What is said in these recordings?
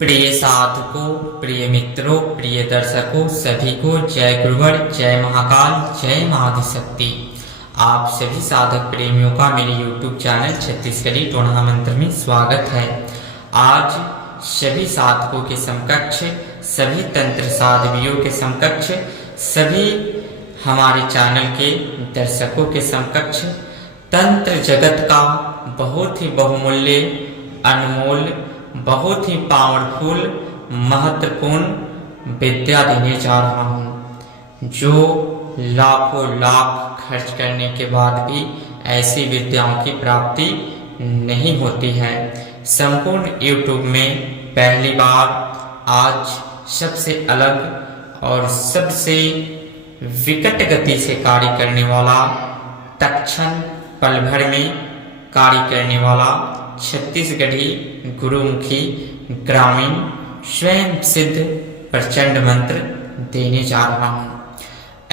प्रिय साधकों, प्रिय मित्रों, प्रिय दर्शकों, सभी को जय गुरुवर, जय महाकाल, जय महादिशक्ति। आप सभी साधक प्रेमियों का मेरे YouTube चैनल छत्तीसगढ़ी टोना मंत्र में स्वागत है। आज सभी साधकों के समकक्ष, सभी तंत्र साधवियों के समकक्ष, सभी हमारे चैनल के दर्शकों के समकक्ष तंत्र जगत का बहुत ही बहुमूल्य, अनमोल, बहुत ही पावरफुल, महत्वपूर्ण विद्या देने जा रहा हूँ, जो लाखों लाख खर्च करने के बाद भी ऐसी विद्याओं की प्राप्ति नहीं होती है। संपूर्ण YouTube में पहली बार आज सबसे अलग और सबसे विकट गति से कार्य करने वाला, तत्क्षण पल भर में कार्य करने वाला छत्तीसगढ़ी गुरुमुखी ग्रामीण स्वयं सिद्ध प्रचंड मंत्र देने जा रहा हूँ।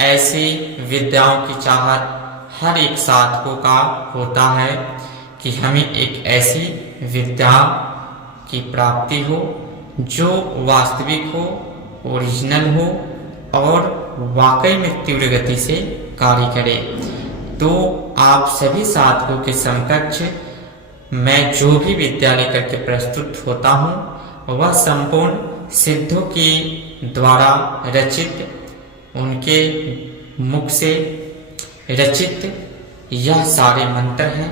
ऐसी विद्याओं की चाहत हर एक साधकों का होता है कि हमें एक ऐसी विद्या की प्राप्ति हो जो वास्तविक हो, ओरिजिनल हो और वाकई में तीव्र गति से कार्य करे। तो आप सभी साधकों के समकक्ष मैं जो भी विद्या लेकर के प्रस्तुत होता हूँ वह संपूर्ण सिद्धों के द्वारा रचित, उनके मुख से रचित यह सारे मंत्र हैं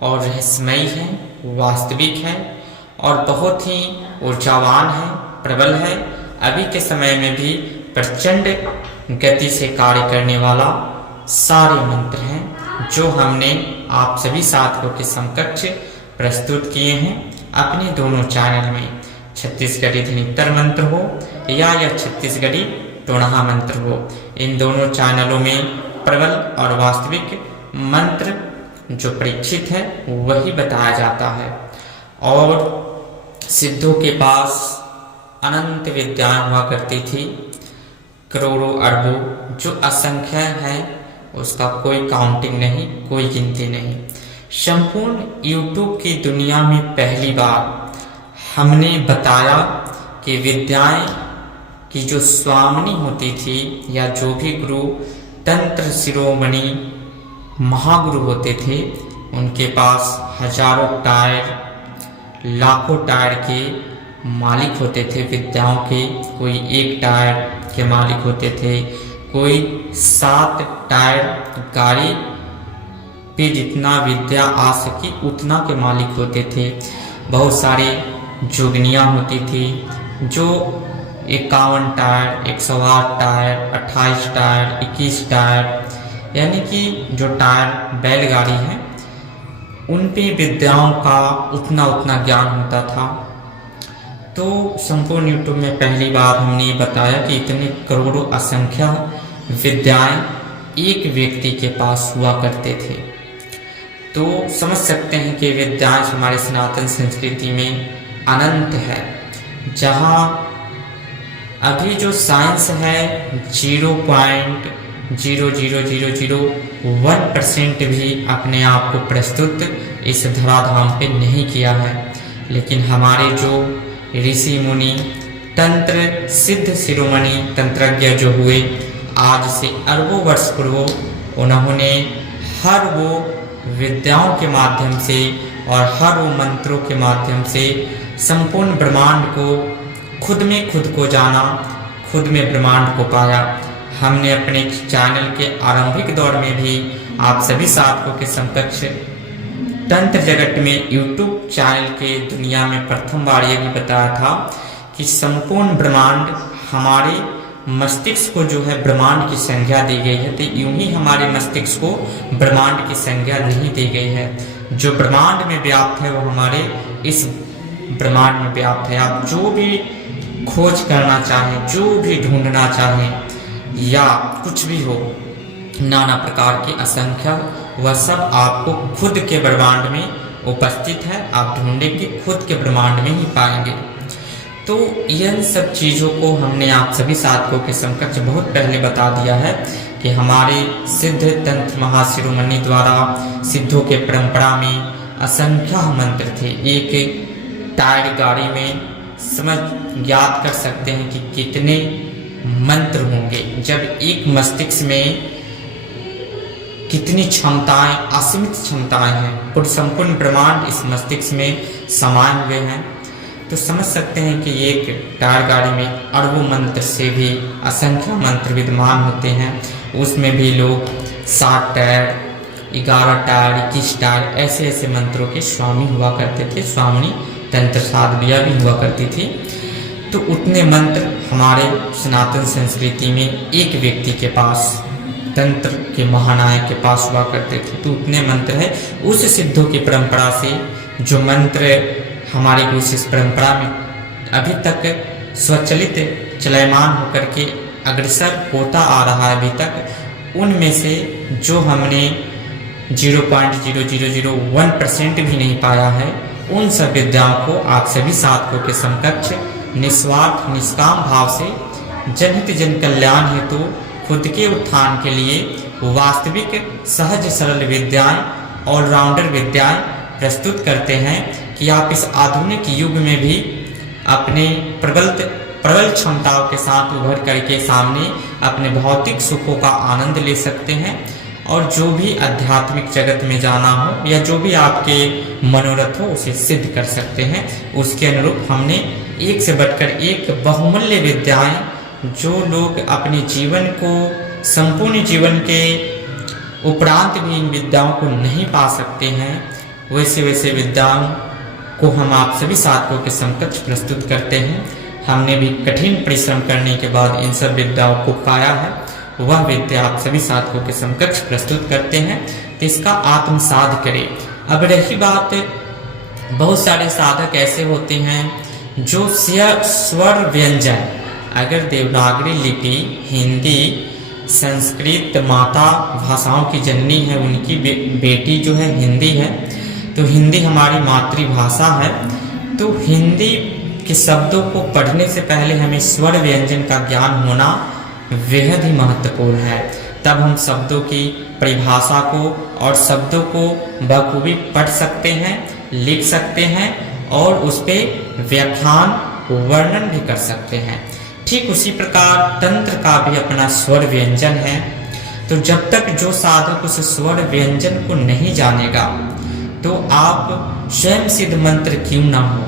और रहस्यमयी हैं, वास्तविक हैं और बहुत ही ऊर्जावान है, प्रबल है। अभी के समय में भी प्रचंड गति से कार्य करने वाला सारे मंत्र हैं जो हमने आप सभी साधकों के समकक्ष प्रस्तुत किए हैं अपने दोनों चैनल में। छत्तीसगढ़ी ध्वनितर मंत्र हो या यह छत्तीसगढ़ी टोणहा मंत्र हो, इन दोनों चैनलों में प्रबल और वास्तविक मंत्र जो परीक्षित है वही बताया जाता है। और सिद्धों के पास अनंत विद्याएं हुआ करती थी, करोड़ों अरबों, जो असंख्य है, उसका कोई काउंटिंग नहीं, कोई गिनती नहीं। संपूर्ण YouTube की दुनिया में पहली बार हमने बताया कि विद्याएं की जो स्वामिनी होती थी या जो भी गुरु तंत्र शिरोमणि महागुरु होते थे, उनके पास हजारों टायर, लाखों टायर के मालिक होते थे विद्याओं के। कोई एक टायर के मालिक होते थे, कोई 7 टायर गाड़ी पे जितना विद्या आ सकी उतना के मालिक होते थे। बहुत सारे जोगनियाँ होती थी जो 51 टायर, 108 टायर, 28 टायर, 21 टायर, यानी कि जो टायर बैलगाड़ी है उन पे विद्याओं का उतना ज्ञान होता था। तो संपूर्ण YouTube में पहली बार हमने बताया कि इतने करोड़ों असंख्य विद्याएं एक व्यक्ति के पास हुआ करते थे। तो समझ सकते हैं कि विद्याएं हमारे सनातन संस्कृति में अनंत है। जहां अभी जो साइंस है 0.00001% भी अपने आप को प्रस्तुत इस धराधाम पे नहीं किया है, लेकिन हमारे जो ऋषि मुनि, तंत्र सिद्ध शिरोमणि तंत्रज्ञ जो हुए आज से अरबों वर्ष पूर्व, उन्होंने हर वो विद्याओं के माध्यम से और हर वो मंत्रों के माध्यम से संपूर्ण ब्रह्मांड को खुद में खुद को जाना, खुद में ब्रह्मांड को पाया। हमने अपने चैनल के आरंभिक दौर में भी आप सभी साधकों के समकक्ष तंत्र जगत में YouTube चैनल के दुनिया में प्रथम बार ये भी बताया था कि संपूर्ण ब्रह्मांड हमारे मस्तिष्क को जो है ब्रह्मांड की संज्ञा दी गई है। तो यूं ही हमारे मस्तिष्क को ब्रह्मांड की संज्ञा नहीं दी गई है। जो ब्रह्मांड में व्याप्त है वो हमारे इस ब्रह्मांड में व्याप्त है। आप जो भी खोज करना चाहें, जो भी ढूंढना चाहें या कुछ भी हो, नाना प्रकार के असंख्य, वह सब आपको खुद के ब्रह्मांड में उपस्थित है। आप ढूंढेंगे खुद के ब्रह्मांड में ही पाएंगे। तो इन सब चीज़ों को हमने आप सभी साधकों के समकक्ष बहुत पहले बता दिया है कि हमारे सिद्ध तंत्र महाशिरोमणि द्वारा सिद्धों के परंपरा में असंख्य मंत्र थे। एक टायर गाड़ी में समझ ज्ञात कर सकते हैं कि कितने मंत्र होंगे। जब एक मस्तिष्क में कितनी क्षमताएं, असीमित क्षमताएं हैं, पूर्ण संपूर्ण ब्रह्मांड इस मस्तिष्क में समाये हुए हैं, तो समझ सकते हैं कि एक टायर गाड़ी में अरबों मंत्र से भी असंख्य मंत्र विद्यमान होते हैं। उसमें भी लोग 7 टायर, 11 टायर, 21 टायर ऐसे ऐसे मंत्रों के स्वामी हुआ करते थे। स्वामिनी तंत्र साधविया भी हुआ करती थी। तो उतने मंत्र हमारे सनातन संस्कृति में एक व्यक्ति के पास, तंत्र के महानायक के पास हुआ करते थे। तो उतने मंत्र है। उस सिद्धों की परंपरा से जो मंत्र हमारी गुरु शिष्य परंपरा में अभी तक स्वचलित चलयमान होकर के अग्रसर होता आ रहा है अभी तक, उनमें से जो हमने 0.0001% भी नहीं पाया है, उन सब विद्याओं को आप सभी साधकों के समकक्ष निस्वार्थ निष्काम भाव से जनहित जन कल्याण हेतु खुद के उत्थान के लिए वास्तविक सहज सरल विद्याएं, ऑलराउंडर विद्याएं प्रस्तुत करते हैं कि आप इस आधुनिक युग में भी अपने प्रबल क्षमताओं के साथ उभर करके सामने अपने भौतिक सुखों का आनंद ले सकते हैं, और जो भी आध्यात्मिक जगत में जाना हो या जो भी आपके मनोरथ हो उसे सिद्ध कर सकते हैं। उसके अनुरूप हमने एक से बढ़कर एक बहुमूल्य विद्याएं, जो लोग अपने जीवन को, संपूर्ण जीवन के उपरांत भी इन विद्याओं को नहीं पा सकते हैं, वैसे वैसे विद्याओं को हम आप सभी साधकों के समकक्ष प्रस्तुत करते हैं। हमने भी कठिन परिश्रम करने के बाद इन सब विद्याओं को पाया है, वह विद्या आप सभी साधकों के समकक्ष प्रस्तुत करते हैं। तो इसका आत्मसाध करें। अब रही बात, बहुत सारे साधक ऐसे होते हैं जो स्वर व्यंजन, अगर देवनागरी लिपि, हिंदी, संस्कृत माता भाषाओं की जननी है, उनकी बेटी जो है हिंदी है, तो हिंदी हमारी मातृभाषा है। तो हिंदी के शब्दों को पढ़ने से पहले हमें स्वर व्यंजन का ज्ञान होना बेहद ही महत्वपूर्ण है। तब हम शब्दों की परिभाषा को और शब्दों को बखूबी पढ़ सकते हैं, लिख सकते हैं और उस पर व्याख्यान वर्णन भी कर सकते हैं। ठीक उसी प्रकार तंत्र का भी अपना स्वर व्यंजन है। तो जब तक जो साधक उस स्वर व्यंजन को नहीं जानेगा, तो आप स्वयं सिद्ध मंत्र क्यों ना हो,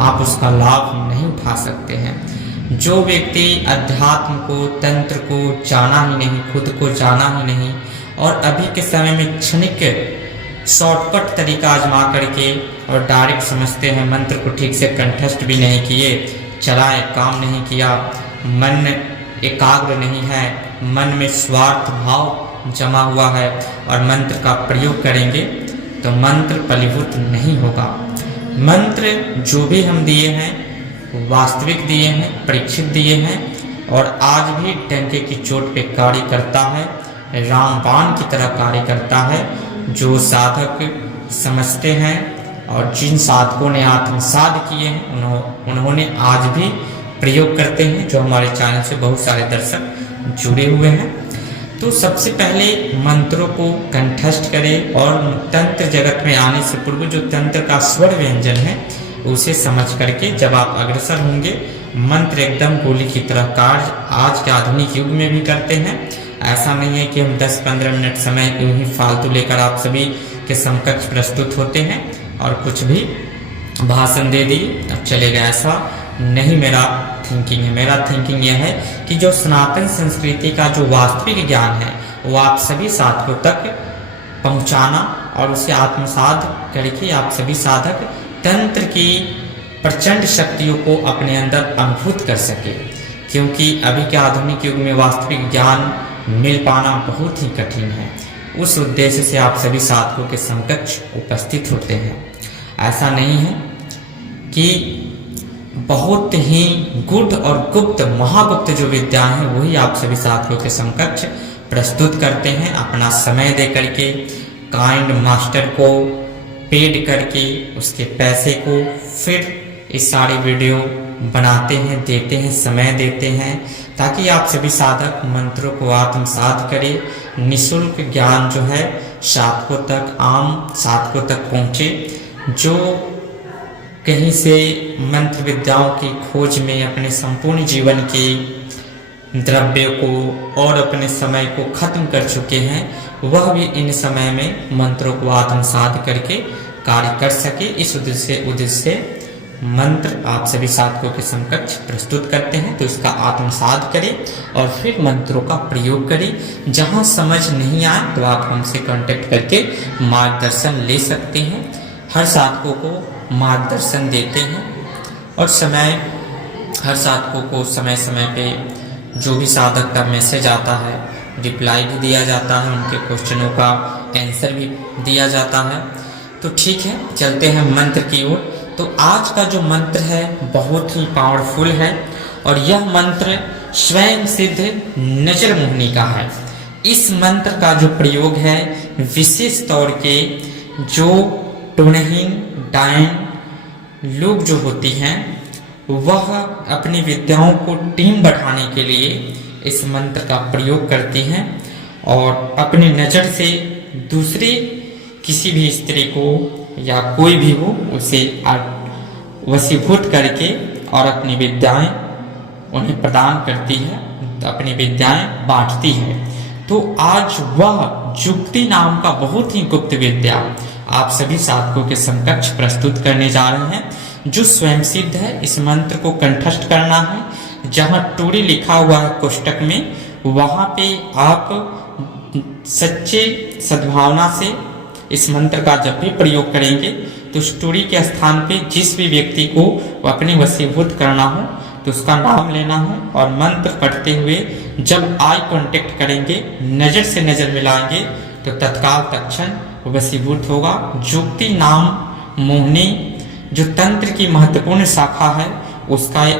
आप उसका लाभ नहीं उठा सकते हैं। जो व्यक्ति अध्यात्म को, तंत्र को जाना ही नहीं, खुद को जाना ही नहीं, और अभी के समय में क्षणिक शॉर्टकट तरीका आजमा करके और डायरेक्ट समझते हैं, मंत्र को ठीक से कंठस्थ भी नहीं किए, चलाए काम नहीं किया, मन एकाग्र नहीं है, मन में स्वार्थ भाव जमा हुआ है और मंत्र का प्रयोग करेंगे तो मंत्र फलीभूत नहीं होगा। मंत्र जो भी हम दिए हैं वास्तविक दिए हैं, परीक्षित दिए हैं, और आज भी डंके की चोट पे कार्य करता है, रामबाण की तरह कार्य करता है। जो साधक समझते हैं और जिन साधकों ने आत्मसाध किए हैं उन्होंने आज भी प्रयोग करते हैं, जो हमारे चैनल से बहुत सारे दर्शक जुड़े हुए हैं। तो सबसे पहले मंत्रों को कंठस्थ करें और तंत्र जगत में आने से पूर्व जो तंत्र का स्वर व्यंजन है उसे समझ करके जब आप अग्रसर होंगे, मंत्र एकदम गोली की तरह कार्य आज के आधुनिक युग में भी करते हैं। ऐसा नहीं है कि हम 10-15 मिनट समय यूं ही फालतू लेकर आप सभी के समकक्ष प्रस्तुत होते हैं और कुछ भी भाषण दे दिए अब चलेगा, ऐसा नहीं मेरा थिंकिंग है। मेरा थिंकिंग यह है कि जो सनातन संस्कृति का जो वास्तविक ज्ञान है वो आप सभी साधकों तक पहुंचाना और उसे आत्मसाध करके आप सभी साधक तंत्र की प्रचंड शक्तियों को अपने अंदर अनुभूत कर सके, क्योंकि अभी के आधुनिक युग में वास्तविक ज्ञान मिल पाना बहुत ही कठिन है। उस उद्देश्य से आप सभी साधकों के समकक्ष उपस्थित होते हैं। ऐसा नहीं है कि बहुत ही गुप्त और गुप्त महागुप्त जो विद्या है वही आप सभी साथियों के समकक्ष प्रस्तुत करते हैं, अपना समय दे करके, काइंड मास्टर को पेड करके उसके पैसे को फिर इस सारी वीडियो बनाते हैं, देते हैं, समय देते हैं, ताकि आप सभी साधक मंत्रों को आत्मसात करें। निःशुल्क ज्ञान जो है साधकों तक, आम साधकों तक पहुँचे। जो कहीं से मंत्र विद्याओं की खोज में अपने संपूर्ण जीवन के द्रव्य को और अपने समय को खत्म कर चुके हैं, वह भी इन समय में मंत्रों को आत्मसात करके कार्य कर सके। इस उद्देश्य से मंत्र आप सभी साधकों के समकक्ष प्रस्तुत करते हैं। तो इसका आत्मसात करें और फिर मंत्रों का प्रयोग करें। जहां समझ नहीं आए तो आप हमसे कांटेक्ट करके मार्गदर्शन ले सकते हैं। हर साधकों को मार्गदर्शन देते हैं और हर साधकों को समय समय पे जो भी साधक का मैसेज आता है रिप्लाई भी दिया जाता है, उनके क्वेश्चनों का आंसर भी दिया जाता है। तो ठीक है, चलते हैं मंत्र की ओर। तो आज का जो मंत्र है बहुत ही पावरफुल है और यह मंत्र स्वयं सिद्ध नजर मोहनी का है। इस मंत्र का जो प्रयोग है विशेष तौर के जो टुनहीन डायन लोग जो होती हैं वह अपनी विद्याओं को टीम बढ़ाने के लिए इस मंत्र का प्रयोग करती हैं और अपनी नज़र से दूसरे किसी भी स्त्री को या कोई भी हो उसे वशीभूत करके और अपनी विद्याएं उन्हें प्रदान करती है, अपनी विद्याएं बांटती है। तो आज वह जुक्ति नाम का बहुत ही गुप्त विद्या आप सभी साधकों के समकक्ष प्रस्तुत करने जा रहे हैं, जो स्वयं सिद्ध है। इस मंत्र को कंठस्थ करना है। जहाँ टूरी लिखा हुआ है कोष्टक में, वहाँ पे आप सच्चे सद्भावना से इस मंत्र का जब भी प्रयोग करेंगे तो उस टूरी के स्थान पे जिस भी व्यक्ति को अपने वशीभूत करना हो तो उसका नाम लेना है और मंत्र पढ़ते हुए जब आई कांटेक्ट करेंगे, नज़र से नज़र मिलाएंगे तो तत्काल तत्क्षण वशीभूत होगा। जुक्ति नाम मोहनी जो तंत्र की महत्वपूर्ण शाखा है उसका ये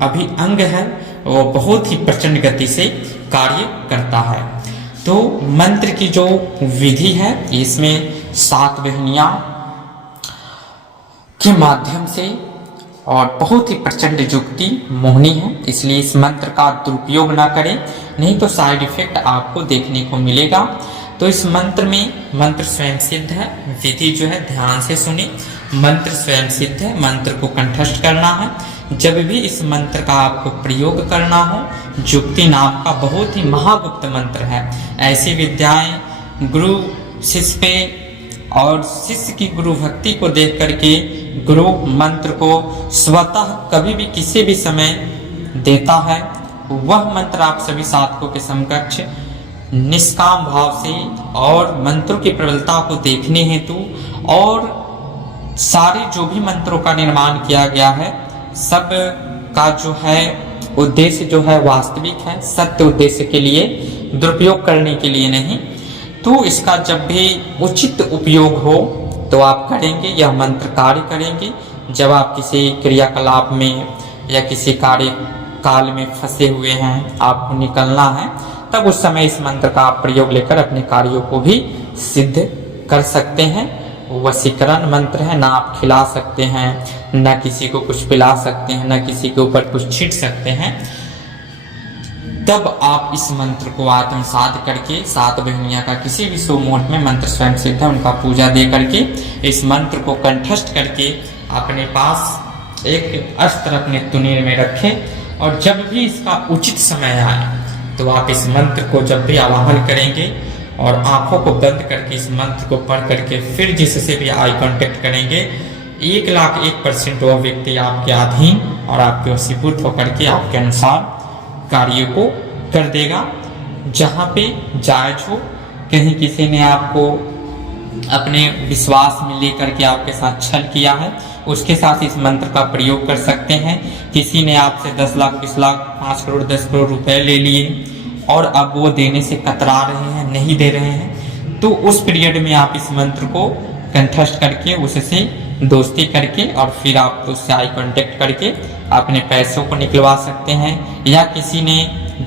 अभी अंग है, वो बहुत ही प्रचंड गति से कार्य करता है। तो मंत्र की जो विधि है इसमें 7 वाहिनियां के माध्यम से और बहुत ही प्रचंड जुक्ति मोहनी है, इसलिए इस मंत्र का दुरुपयोग ना करें, नहीं तो साइड इफेक्ट आपको देखने को मिलेगा। तो इस मंत्र में मंत्र स्वयं सिद्ध है, विधि जो है ध्यान से सुने। मंत्र स्वयं सिद्ध है, मंत्र को कंठस्थ करना है। जब भी इस मंत्र का आपको प्रयोग करना हो, जुक्ति नाम का बहुत ही महागुप्त मंत्र है। ऐसी विद्याएं गुरु शिष्य पे और शिष्य की गुरु भक्ति को देख करके गुरु मंत्र को स्वतः कभी भी किसी भी समय देता है। वह मंत्र आप सभी साधकों के समकक्ष निष्काम भाव से और मंत्रों की प्रबलता को देखने हेतु और सारे जो भी मंत्रों का निर्माण किया गया है सब का जो है उद्देश्य जो है वास्तविक है, सत्य उद्देश्य के लिए, दुरुपयोग करने के लिए नहीं। तो इसका जब भी उचित उपयोग हो तो आप करेंगे, यह मंत्र कार्य करेंगे। जब आप किसी क्रियाकलाप में या किसी कार्य काल में फंसे हुए हैं, आपको निकलना है, तब उस समय इस मंत्र का आप प्रयोग लेकर अपने कार्यों को भी सिद्ध कर सकते हैं। वशीकरण मंत्र है, ना आप खिला सकते हैं, ना किसी को कुछ पिला सकते हैं, ना किसी के ऊपर कुछ छींट सकते हैं। तब आप इस मंत्र को आत्मसात करके 7 वाहिनियां का किसी भी शुभ मुहूर्त में मंत्र स्वयं सिद्ध है उनका पूजा दे करके इस मंत्र को कंठस्थ करके अपने पास एक अस्त्र अपने तुनीर में रखें और जब भी इसका उचित समय आए तो आप इस मंत्र को जब भी आवाहन करेंगे और आंखों को बंद करके इस मंत्र को पढ़ करके फिर जिससे भी आई कांटेक्ट करेंगे 1,01% वह व्यक्ति आपके अधीन और आपके वशीभूत होकर के आपके अनुसार कार्य को कर देगा। जहाँ पे जायज हो, कहीं किसी ने आपको अपने विश्वास में लेकर के आपके साथ छल किया है, उसके साथ इस मंत्र का प्रयोग कर सकते हैं। किसी ने आपसे 10 लाख 20 लाख 5 करोड़ 10 करोड़ रुपए ले लिए और अब वो देने से कतरा रहे हैं, नहीं दे रहे हैं, तो उस पीरियड में आप इस मंत्र को कंठस्थ करके उससे दोस्ती करके और फिर आप उससे आई कांटेक्ट करके अपने पैसों को निकलवा सकते हैं। या किसी ने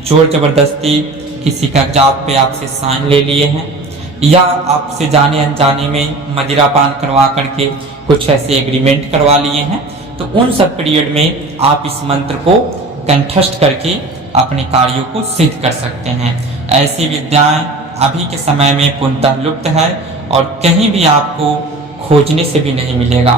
जोर जबरदस्ती किसी कागजात पे आपसे साइन ले लिए हैं या आपसे जाने अनजाने में मदिरा पान करवा करके कुछ ऐसे एग्रीमेंट करवा लिए हैं, तो उन सब पीरियड में आप इस मंत्र को कंठस्थ करके अपने कार्यों को सिद्ध कर सकते हैं। ऐसी विद्याएं अभी के समय में पूर्णतः लुप्त है और कहीं भी आपको खोजने से भी नहीं मिलेगा।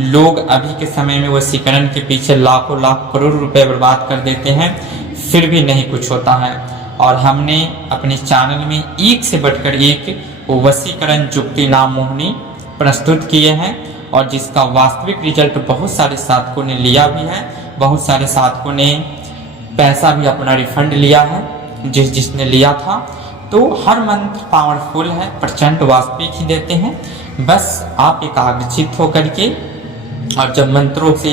लोग अभी के समय में वशीकरण के पीछे लाखों लाख करोड़ रुपए बर्बाद कर देते हैं, फिर भी नहीं कुछ होता है। और हमने अपने चैनल में एक से बढ़कर एक वशीकरण जुक्ति नाम मोहिनी प्रस्तुत किए हैं, और जिसका वास्तविक रिजल्ट बहुत सारे साधकों ने लिया भी है। बहुत सारे साधकों ने पैसा भी अपना रिफंड लिया है, जिसने लिया था। तो हर मंत्र पावरफुल है, प्रचंड वास्तविक ही देते हैं। बस आप एकाग्रचित होकर के, और जब मंत्रों से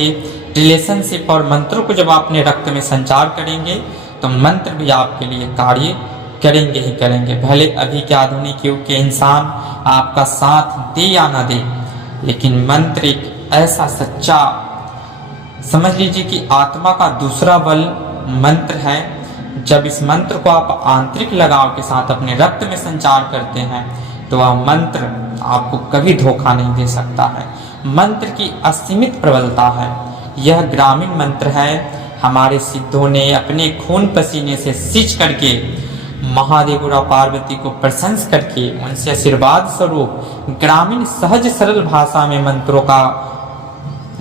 रिलेशनशिप और मंत्रों को जब आपने रक्त में संचार करेंगे तो मंत्र भी आपके लिए कार्य करेंगे ही करेंगे। भले अभी के आधुनिक युग के इंसान आपका साथ दे या ना दे, लेकिन मंत्र एक ऐसा सच्चा, समझ लीजिए कि आत्मा का दूसरा बल मंत्र है। जब इस मंत्र को आप आंतरिक लगाव के साथ अपने रक्त में संचार करते हैं तो वह मंत्र आपको कभी धोखा नहीं दे सकता है। मंत्र की असीमित प्रबलता है। यह ग्रामीण मंत्र है। हमारे सिद्धों ने अपने खून पसीने से सिंच करके महादेव और पार्वती को प्रशंस करके उनसे आशीर्वाद स्वरूप ग्रामीण सहज सरल भाषा में मंत्रों का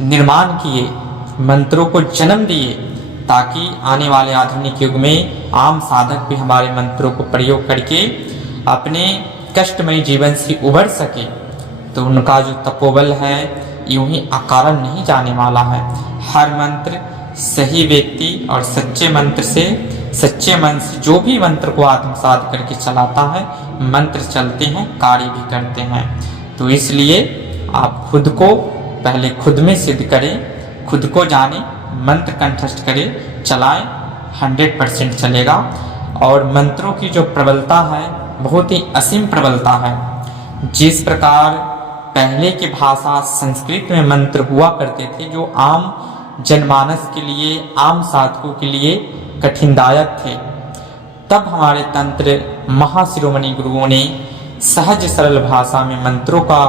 निर्माण किए, मंत्रों को जन्म दिए, ताकि आने वाले आधुनिक युग में आम साधक भी हमारे मंत्रों को प्रयोग करके अपने कष्टमयी जीवन से उबर सके। तो उनका जो तपोबल है यूं ही अकारण नहीं जाने वाला है। हर मंत्र सही व्यक्ति और सच्चे मंत्र से, सच्चे मन से जो भी मंत्र को आत्मसात करके चलाता है, मंत्र चलते हैं, कार्य भी करते हैं। तो इसलिए आप खुद को पहले खुद में सिद्ध करें, खुद को जाने, मंत्र कंठस्थ करें, चलाएं, 100% चलेगा। और मंत्रों की जो प्रबलता है बहुत ही असीम प्रबलता है। जिस प्रकार पहले की भाषा संस्कृत में मंत्र हुआ करते थे जो आम जनमानस के लिए, आम साधकों के लिए कठिनदायक थे, तब हमारे तंत्र महाशिरोमणि गुरुओं ने सहज सरल भाषा में मंत्रों का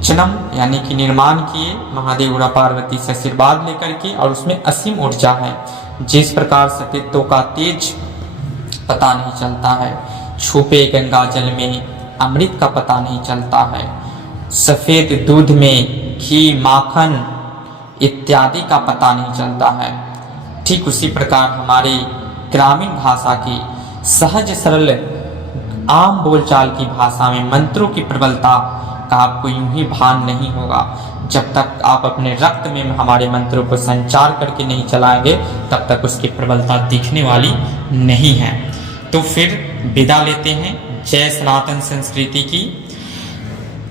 जन्म यानी कि निर्माण किए, महादेव और पार्वती से आशीर्वाद लेकर के। और उसमें असीम ऊर्जा है। जिस प्रकार सतीत्व का तेज पता नहीं चलता है, छुपे गंगा जल में अमृत का पता नहीं चलता है, सफेद दूध में घी माखन इत्यादि का पता नहीं चलता है, ठीक उसी प्रकार हमारे ग्रामीण भाषा की सहज सरल आम बोलचाल की भाषा में मंत्रों की प्रबलता का आपको यूं ही भान नहीं होगा। जब तक आप अपने रक्त में हमारे मंत्रों को संचार करके नहीं चलाएंगे तब तक उसकी प्रबलता दिखने वाली नहीं है। तो फिर विदा लेते हैं। जय सनातन संस्कृति की।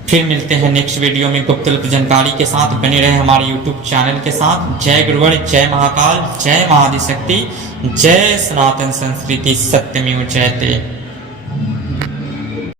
फिर मिलते हैं नेक्स्ट वीडियो में गुप्त जानकारी के साथ। बने रहे हमारे यूट्यूब चैनल के साथ। जय गुरुवर, जय महाकाल, जय महाआदिशक्ति, जय सनातन संस्कृति, सत्यमेव जयते।